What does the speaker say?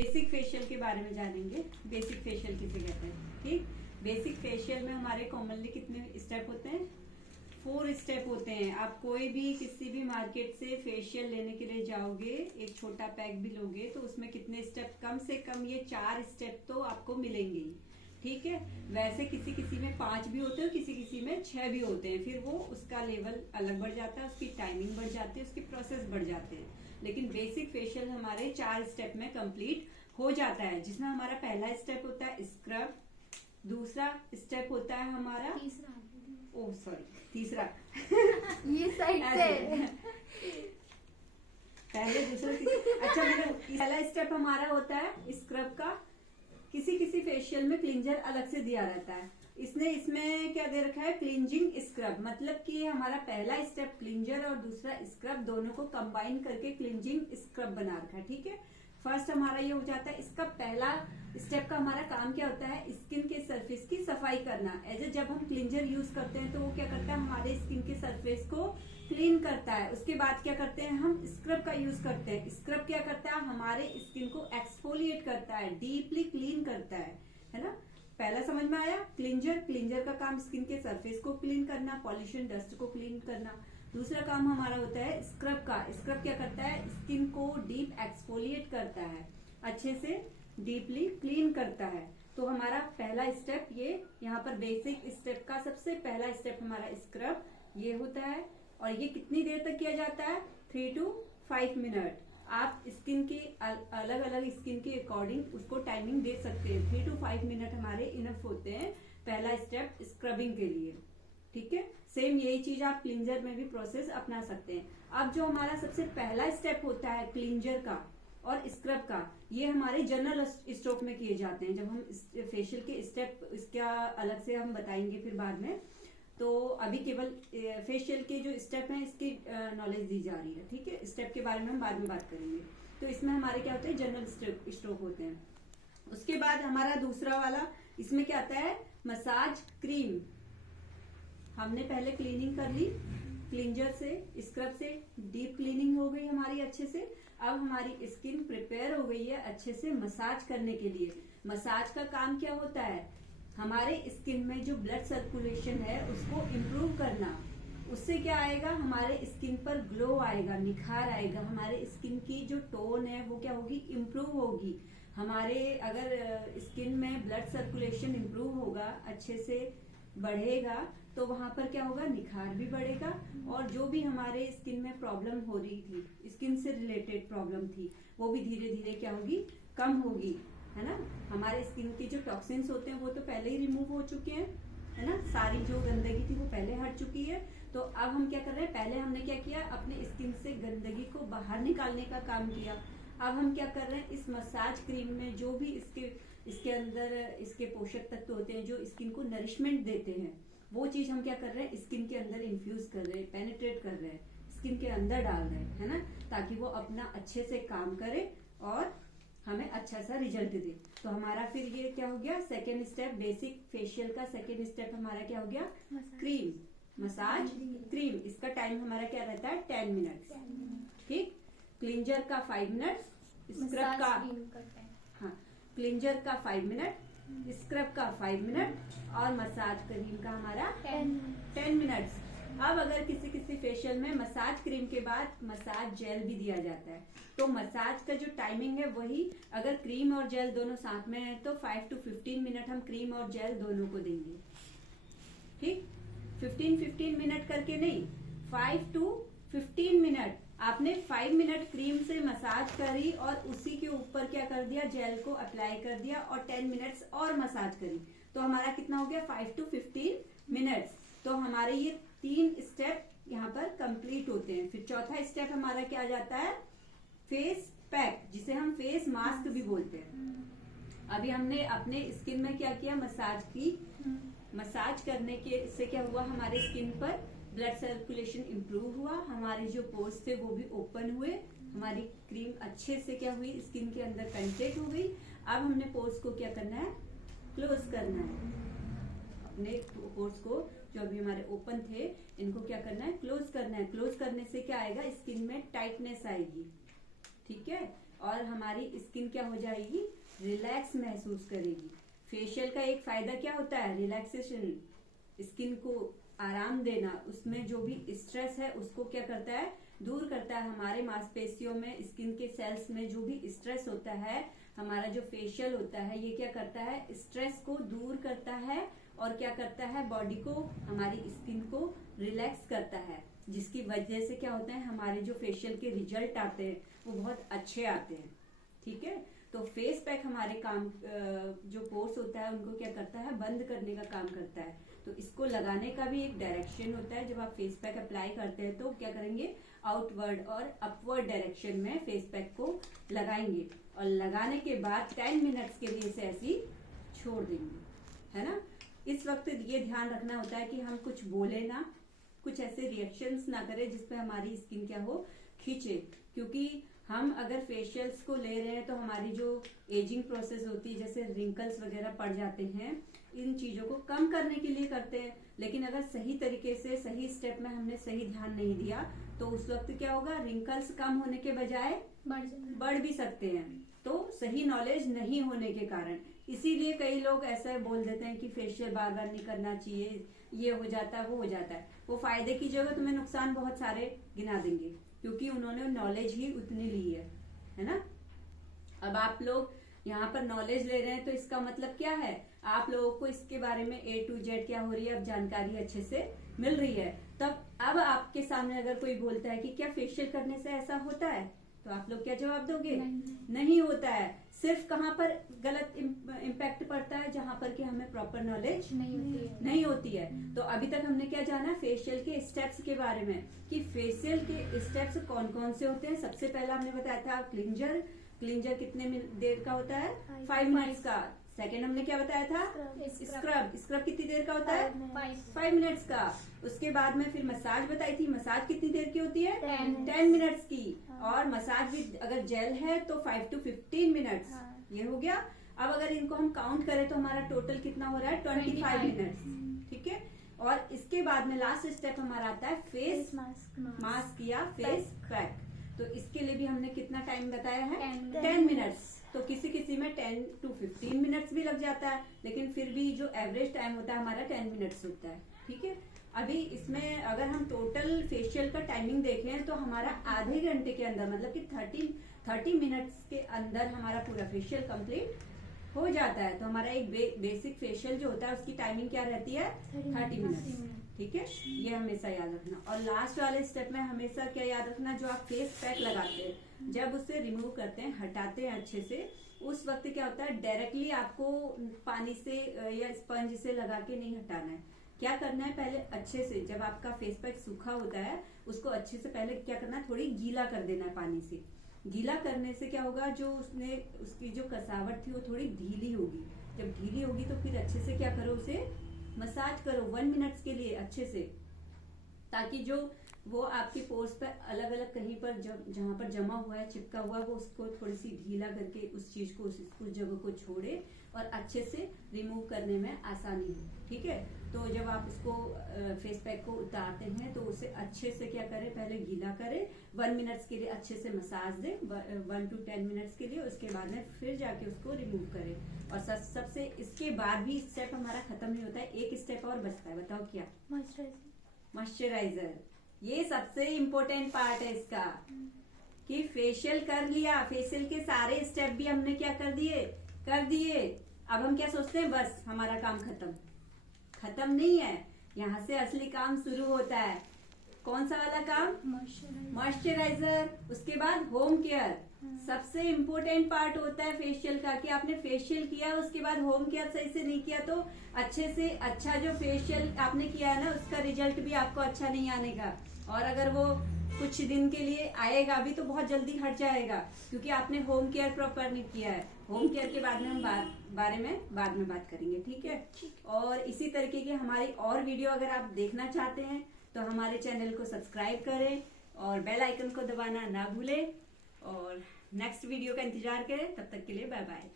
Basic facial के बारे में जानेंगे। बेसिक फेशियल किसे कहते हैं। ठीक, बेसिक फेशियल में हमारे कॉमनली कितने स्टेप होते हैं? 4 स्टेप होते हैं। आप कोई भी किसी भी मार्केट से फेशियल लेने के लिए जाओगे, एक छोटा पैक भी लोगे तो उसमें कितने स्टेप, कम से कम ये 4 स्टेप तो आपको मिलेंगे ही। ठीक है, वैसे किसी किसी में 5 भी होते हैं, किसी किसी में 6 भी होते हैं। फिर वो उसका लेवल अलग बढ़ जाता है, उसकी टाइमिंग बढ़ जाती है, उसकी प्रोसेस बढ़ जाते हैं। लेकिन बेसिक फेशियल हमारे 4 स्टेप में कंप्लीट हो जाता है, जिसमें हमारा पहला स्टेप होता है स्क्रब, दूसरा स्टेप होता है हमारा तीसरा ये साइड से पहले दूसरा अच्छा मेरा पहला स्टेप हमारा होता है स्क्रब का। किसी किसी फेशियल में क्लिंजर अलग से दिया रहता है, इसमें क्या दे रखा है? Cleansing scrub. मतलब कि हमारा पहला स्टेप क्लिंजर और दूसरा स्क्रब दोनों को कंबाइन करके क्लिंजिंग स्क्रब बना रखा है। ठीक है, फर्स्ट हमारा ये हो जाता है। इसका पहला स्टेप का हमारा काम क्या होता है? स्किन के सरफेस की सफाई करना। जब हम क्लिंजर यूज करते हैं तो वो क्या करता है? हमारे स्किन के सरफेस को क्लीन करता है। उसके बाद क्या करते हैं? हम स्क्रब का यूज करते हैं। स्क्रब क्या करता है? हमारे स्किन को एक्सफोलिएट करता है, डीपली क्लीन करता है ना। पहला समझ में आया? क्लिंजर का काम स्किन के सरफेस को क्लीन करना, पॉल्यूशन डस्ट को क्लीन करना। दूसरा काम हमारा होता है स्क्रब का। स्क्रब क्या करता है? स्किन को डीप एक्सफोलिएट करता है, अच्छे से डीपली क्लीन करता है। तो हमारा पहला स्टेप ये यहाँ पर बेसिक स्टेप का सबसे पहला स्टेप हमारा स्क्रब ये होता है। और ये कितनी देर तक किया जाता है? 3 to 5 मिनट। आप स्किन के अलग अलग स्किन के अकॉर्डिंग उसको टाइमिंग दे सकते हैं। 3 to 5 मिनट हमारे इनफ होते हैं पहला स्टेप स्क्रबिंग के लिए। ठीक है, सेम यही चीज आप क्लिंजर में भी प्रोसेस अपना सकते हैं। अब जो हमारा सबसे पहला स्टेप होता है क्लिंजर का और स्क्रब का, ये हमारे जनरल स्ट्रोक में किए जाते हैं। जब हम फेशियल के स्टेप इसका अलग से हम बताएंगे फिर बाद में, तो अभी केवल फेशियल के जो स्टेप हैं इसकी नॉलेज दी जा रही है। ठीक है, स्टेप के बारे में हम बाद में बात करेंगे। तो इसमें हमारे क्या होते हैं? जनरल स्ट्रोक होते हैं। उसके बाद हमारा दूसरा वाला इसमें क्या आता है? Massage cream. हमने पहले क्लीनिंग कर ली क्लिंजर से, स्क्रब से, डीप क्लीनिंग हो गई हमारी अच्छे से। अब हमारी स्किन प्रिपेयर हो गई है अच्छे से मसाज करने के लिए। मसाज का काम क्या होता है? हमारे स्किन में जो ब्लड सर्कुलेशन है उसको इम्प्रूव करना। उससे क्या आएगा? हमारे स्किन पर ग्लो आएगा, निखार आएगा। हमारे स्किन की जो टोन है वो क्या होगी? इम्प्रूव होगी। हमारे अगर स्किन में ब्लड सर्कुलेशन इम्प्रूव होगा, अच्छे से बढ़ेगा, तो वहां पर क्या होगा? निखार भी बढ़ेगा। और जो भी हमारे स्किन में प्रॉब्लम हो रही थी, स्किन से रिलेटेड प्रॉब्लम थी, वो भी धीरे धीरे क्या होगी? कम होगी, है ना। हमारे स्किन के जो टॉक्सिन्स होते हैं वो तो पहले ही रिमूव हो चुके हैं, है ना। सारी जो गंदगी थी वो पहले हट चुकी है। तो अब हम क्या कर रहे हैं? पहले हमने क्या किया? अपने स्किन से गंदगी को बाहर निकालने का काम किया। अब हम क्या कर रहे हैं? इस मसाज क्रीम में जो भी इसके अंदर इसके पोषक तत्व होते हैं जो स्किन को नरिशमेंट देते हैं, वो चीज हम क्या कर रहे हैं? स्किन के अंदर इन्फ्यूज कर रहे हैं, पेनिट्रेट कर रहे हैं, स्किन के अंदर डाल रहे हैं, है ना, ताकि वो अपना अच्छे से काम करे और हमें अच्छा सा रिजल्ट दे। तो हमारा फिर ये क्या हो गया? सेकेंड स्टेप बेसिक फेशियल का सेकेंड स्टेप हमारा क्या हो गया? Cream, massage cream. इसका टाइम हमारा क्या रहता है? 10 मिनट। ठीक, क्लिंजर का 5 मिनट, स्क्रब का क्लिंजर का 5 मिनट, स्क्रब का 5 मिनट और मसाज क्रीम का हमारा 10 मिनट्स। अब अगर किसी फेशियल में मसाज क्रीम के बाद मसाज जेल भी दिया जाता है, तो मसाज का जो टाइमिंग है वही, अगर क्रीम और जेल दोनों साथ में है तो 5 to 15 मिनट हम क्रीम और जेल दोनों को देंगे। ठीक, 15 मिनट करके नहीं, 5 to 15 मिनट। आपने 5 मिनट क्रीम से मसाज करी और उसी के ऊपर क्या कर दिया? जेल को अप्लाई कर दिया और 10 मिनट्स और मसाज करी, तो हमारा कितना हो गया? 5 to 15 मिनट्स। तो हमारे ये 3 स्टेप यहाँ पर कंप्लीट होते हैं। फिर चौथा स्टेप हमारा क्या आ जाता है? फेस पैक, जिसे हम फेस मास्क भी बोलते हैं। अभी हमने अपने स्किन में क्या किया? मसाज की। मसाज करने के से क्या हुआ? हमारे स्किन पर ब्लड सर्कुलेशन इम्प्रूव हुआ, हमारे जो पोर्स थे वो भी ओपन हुए, हमारी क्रीम अच्छे से क्या हुई? स्किन के अंदर पेनिट्रेट हो गई। अब हमने पोर्स को क्या करना है? क्लोज करना है। अपने पोर्स को जो अभी हमारे ओपन थे इनको क्या करना है? क्लोज करना है। क्लोज करने से क्या आएगा? स्किन में टाइटनेस आएगी। ठीक है, और हमारी स्किन क्या हो जाएगी, रिलैक्स महसूस करेगी। फेशियल का एक फायदा क्या होता है, रिलैक्सेशन, स्किन को आराम देना, उसमें जो भी स्ट्रेस है उसको क्या करता है, दूर करता है। हमारे मांसपेशियों में, स्किन के सेल्स में जो भी स्ट्रेस होता है, हमारा जो फेशियल होता है ये क्या करता है, स्ट्रेस को दूर करता है और क्या करता है, बॉडी को, हमारी स्किन को रिलैक्स करता है, जिसकी वजह से क्या होता है, हमारे जो फेशियल के रिजल्ट आते हैं वो बहुत अच्छे आते हैं। ठीक है, तो फेस पैक हमारे काम, जो पोर्स होता है उनको क्या करता है, बंद करने का काम करता है। तो इसको लगाने का भी एक डायरेक्शन होता है। जब आप फेस पैक अप्लाई करते हैं तो क्या करेंगे, आउटवर्ड और अपवर्ड डायरेक्शन में फेस पैक को लगाएंगे और लगाने के बाद 10 मिनट्स के लिए इसे ऐसे ही छोड़ देंगे, है ना। इस वक्त ये ध्यान रखना होता है कि हम कुछ बोले ना, कुछ ऐसे रिएक्शंस ना करें जिसपे हमारी स्किन क्या हो, खींचे, क्योंकि हम अगर फेशियल्स को ले रहे हैं तो हमारी जो एजिंग प्रोसेस होती है, जैसे रिंकल्स वगैरह पड़ जाते हैं, इन चीजों को कम करने के लिए करते हैं। लेकिन अगर सही तरीके से, सही स्टेप में हमने सही ध्यान नहीं दिया तो उस वक्त क्या होगा, रिंकल्स कम होने के बजाय बढ़ भी सकते हैं। तो सही नॉलेज नहीं होने के कारण, इसीलिए कई लोग ऐसा बोल देते हैं कि फेशियल बार बार नहीं करना चाहिए, ये हो जाता है, वो हो जाता है। वो फायदे की जगह तुम्हें नुकसान बहुत सारे गिना देंगे, क्योंकि उन्होंने नॉलेज ही उतनी ली है ना। अब आप लोग यहाँ पर नॉलेज ले रहे हैं तो इसका मतलब क्या है, आप लोगों को इसके बारे में A to Z क्या हो रही है, अब जानकारी अच्छे से मिल रही है। तब अब आपके सामने अगर कोई बोलता है कि क्या फेशियल करने से ऐसा होता है, तो आप लोग क्या जवाब दोगे, नहीं होता है। सिर्फ कहाँ पर गलत इम्पैक्ट पड़ता है, जहाँ पर कि हमें प्रॉपर नॉलेज नहीं होती है। तो अभी तक हमने क्या जाना, फेशियल के स्टेप्स के बारे में, कि फेशियल के स्टेप्स कौन कौन से होते हैं। सबसे पहला हमने बताया था क्लिंजर। क्लिंजर कितने देर का होता है, 5 मिनट्स का। सेकेंड हमने क्या बताया था, स्क्रब। स्क्रब कितनी देर का होता है, 5 मिनट्स का। उसके बाद में फिर मसाज बताई थी, मसाज कितनी देर की होती है, 10 मिनट्स की। और मसाज भी अगर जेल है तो 5 to 15 मिनट्स, ये हो गया। अब अगर इनको हम काउंट करें तो हमारा टोटल कितना हो रहा है, 25 मिनट्स। ठीक है, और इसके बाद में लास्ट स्टेप हमारा आता है फेस मास्क या फेस पैक। तो इसके लिए भी हमने कितना टाइम बताया है, 10 मिनट्स। तो किसी किसी में 10 to 15 मिनट्स भी लग जाता है, लेकिन फिर भी जो एवरेज टाइम होता है हमारा 10 मिनट्स होता है। ठीक है, अभी इसमें अगर हम टोटल फेशियल का टाइमिंग देखें तो हमारा आधे घंटे के अंदर, मतलब कि 30 मिनट्स के अंदर हमारा पूरा फेशियल कंप्लीट हो जाता है। तो हमारा एक बेसिक फेशियल जो होता है उसकी टाइमिंग क्या रहती है, 30 मिनट्स। ठीक है, ये हमेशा याद रखना। और लास्ट वाले स्टेप में हमेशा क्या याद रखना, जो आप फेस पैक लगाते हैं, जब उसे रिमूव करते हैं, हटाते हैं अच्छे से, उस वक्त क्या होता है, डायरेक्टली आपको पानी से या स्पंज से लगा के नहीं हटाना है। क्या करना है, पहले अच्छे से, जब आपका फेस पैक सूखा होता है उसको अच्छे से पहले क्या करना है, थोड़ी गीला कर देना है पानी से। गीला करने से क्या होगा, जो उसकी जो कसावट थी वो थोड़ी ढीली होगी। जब ढीली होगी तो फिर अच्छे से क्या करो, उसे मसाज करो 1 मिनट्स के लिए अच्छे से, ताकि जो वो आपके पोर्स पर अलग अलग कहीं पर जहाँ पर जमा हुआ है, चिपका हुआ है, वो उसको थोड़ी सी ढीला करके उस चीज को, उस जगह को छोड़े और अच्छे से रिमूव करने में आसानी हो। ठीक है, तो जब आप उसको फेस पैक को उतारते हैं तो उसे अच्छे से क्या करें, पहले गीला करें, 1 मिनट्स के लिए अच्छे से मसाज दें, 1 to 10 मिनट्स के लिए। उसके बाद में फिर जाके उसको रिमूव करें। और सबसे इसके बाद भी स्टेप हमारा खत्म नहीं होता है, एक स्टेप और बचता है। बताओ क्या, मॉइस्चराइजर। ये सबसे इम्पोर्टेंट पार्ट है इसका, कि फेशियल कर लिया, फेशियल के सारे स्टेप भी हमने क्या कर दिए। अब हम क्या सोचते हैं, बस हमारा काम खत्म नहीं है, यहाँ से असली काम शुरू होता है। कौन सा वाला काम, मॉइस्चराइजर। उसके बाद होम केयर, सबसे इम्पोर्टेंट पार्ट होता है फेशियल का, कि आपने फेशियल किया उसके बाद होम केयर सही से नहीं किया तो अच्छे से अच्छा जो फेशियल आपने किया है ना, उसका रिजल्ट भी आपको अच्छा नहीं आने का। और अगर वो कुछ दिन के लिए आएगा भी तो बहुत जल्दी हट जाएगा, क्योंकि आपने होम केयर प्रॉपर नहीं किया है। होम केयर के बाद में हम बारे में बाद में बात करेंगे। ठीक है, और इसी तरीके की हमारी और वीडियो अगर आप देखना चाहते हैं तो हमारे चैनल को सब्सक्राइब करें और बेल आइकन को दबाना ना भूलें, और नेक्स्ट वीडियो का इंतजार करें। तब तक के लिए बाय बाय।